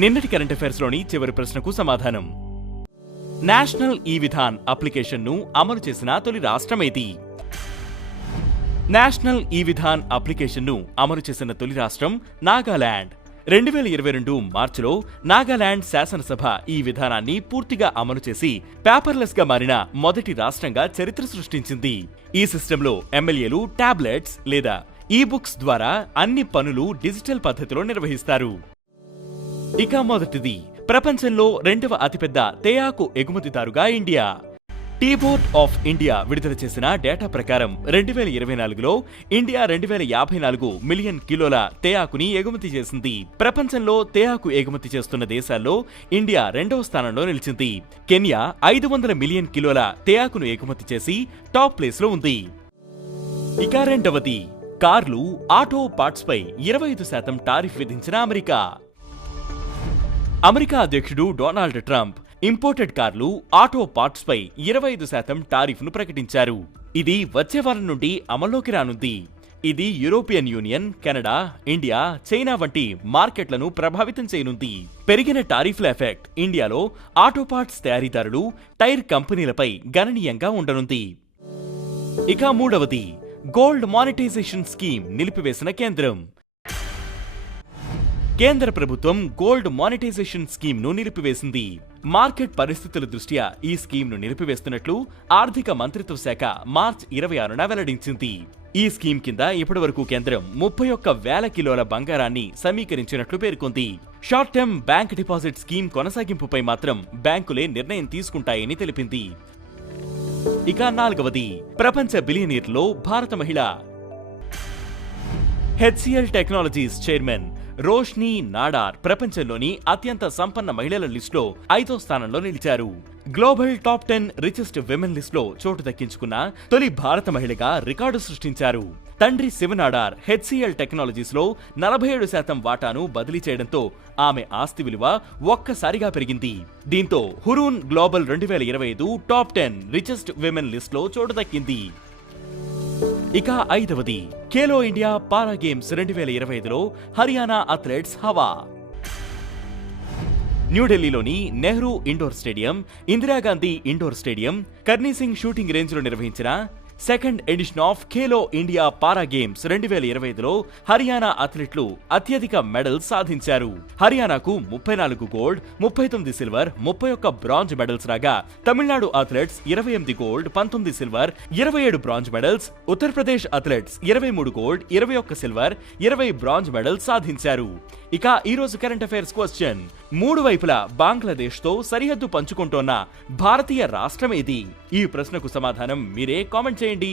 నిన్నటి current affairs లోని చివరి ప్రశ్నకు సమాధానం. నేషనల్ ఈ-విధాన్ అప్లికేషన్ ను అమలు చేసిన తొలి రాష్ట్రం ఏది? నేషనల్ ఈ-విధాన్ అప్లికేషన్ ను అమలు చేసిన తొలి రాష్ట్రం నాగాలాండ్. 2022 మార్చిలో నాగాలాండ్ శాసనసభ ఈ విధానాన్ని పూర్తిగా అమలు చేసి పేపర్లెస్ గా మారిన మొదటి రాష్ట్రంగా చరిత్ర సృష్టించింది. ఈ సిస్టంలో ఎమ్మెల్యేలు టాబ్లెట్స్ లేదా ఈ-బుక్స్ ద్వారా అన్ని పనులు డిజిటల్ పద్ధతిలో నిర్వహిస్తారు. ఇక మొదటిది, ప్రపంచంలో రెండవ అతిపెద్ద తేయాకు ఎగుమతిదారుగా India. Tea board of India విడుదల చేసిన డేటా ప్రకారం 2024లో ఇండియా 2054 మిలియన్ కిలోల తేయాకుని ఎగుమతి చేసింది. ప్రపంచంలో తేయాకు ఎగుమతి చేస్తున్న దేశాల్లో ఇండియా రెండవ స్థానంలో నిలిచింది. కెన్యా 500 మిలియన్ కిలోల తేయాకును ఎగుమతి చేసి టాప్ ప్లేస్ లో ఉంది. ఇక రెండవది, కార్లు, ఆటో పార్ట్స్ పై 25% టారిఫ్ విధించిన అమెరికా. అమెరికా అధ్యక్షుడు డొనాల్డ్ ట్రంప్ ఇంపోర్టెడ్ కార్లు, ఆటో పార్ట్స్ పై 25% టారిఫ్ ను ప్రకటించారు. ఇది వచ్చే వారం నుండి అమల్లోకి రానుంది. ఇది European union, Canada, India, China వంటి మార్కెట్లను ప్రభావితం చేయనుంది. పెరిగిన టారిఫ్ల ఎఫెక్ట్ ఇండియాలో ఆటో పార్ట్స్ తయారీదారులు, టైర్ కంపెనీలపై గణనీయంగా ఉండనుంది. ఇక మూడవది, గోల్డ్ మానిటైజేషన్ స్కీమ్ నిలిపివేసిన కేంద్రం. కేంద్ర ప్రభుత్వం గోల్డ్ మానిటైజేషన్ స్కీమ్ ను నిలిపివేసింది. మార్కెట్ పరిస్థితుల దృష్ట్యా ఈ స్కీమ్ ను నిలిపివేస్తున్నట్లు ఆర్థిక మంత్రిత్వ శాఖ మార్చి 26న వెల్లడించింది. ఈ స్కీమ్ కింద ఇప్పటివరకు కేంద్రం 31,000 కిలోల బంగారాన్ని సమీకరించినట్లు పేర్కొంది. Short term bank deposit scheme కొనసాగింపుపై మాత్రం బ్యాంకులే నిర్ణయం తీసుకుంటాయని తెలిపింది. ఇక నాలుగవది, ప్రపంచ బిలియనీర్లో భారత మహిళ. HCl technologies chairman Roshni Nadar ప్రపంచంలోని అత్యంత సంపన్న మహిళల లిస్టులో 5వ స్థానంలో నిలిచారు. గ్లోబల్ టాప్ 10 రిచెస్ట్ విమెన్ లిస్టులో చోటు దక్కించుకున్న తొలి భారత మహిళగా రికార్డు సృష్టించారు. తండ్రి శివనాడార్ హెచ్సిఎల్ టెక్నాలజీస్ లో 47% వాటాను బదిలీ చేయడంతో ఆమె ఆస్తి విలువ ఒక్కసారిగా పెరిగింది. దీంతో Hurun global 2025 top 10 richest women లిస్టులో చోటు దక్కింది. ఇక ఐదవది, ఖేలో ఇండియా పారా గేమ్స్ 2025లో హర్యానా అథ్లెట్స్ హవా. న్యూఢిల్లీలోని Nehru indoor stadium, Indira Gandhi indoor stadium, Karni Singh shooting range లో నిర్వహించిన second edition of Khelo India para games 2025లో హర్యానా అథ్లెట్లు అత్యధిక మెడల్స్ సాధించారు. హర్యానాకు 34 గోల్డ్, 39 సిల్వర్, 31 బ్రాంజ్ మెడల్స్ రాగా Tamil Nadu athletes 28 gold, 19 silver, 27 bronze medals, Uttar Pradesh athletes 23 gold, 21 silver, 20 bronze medals సాధించారు. ఇక ఈ రోజు కరెంట్ అఫైర్స్ క్వశ్చన్, మూడు వైపులా బంగ్లాదేశ్ తో సరిహద్దు పంచుకుంటోన్న భారతీయ రాష్ట్రం ఏది? ఈ ప్రశ్నకు సమాధానం మీరే కామెంట్ చేయండి.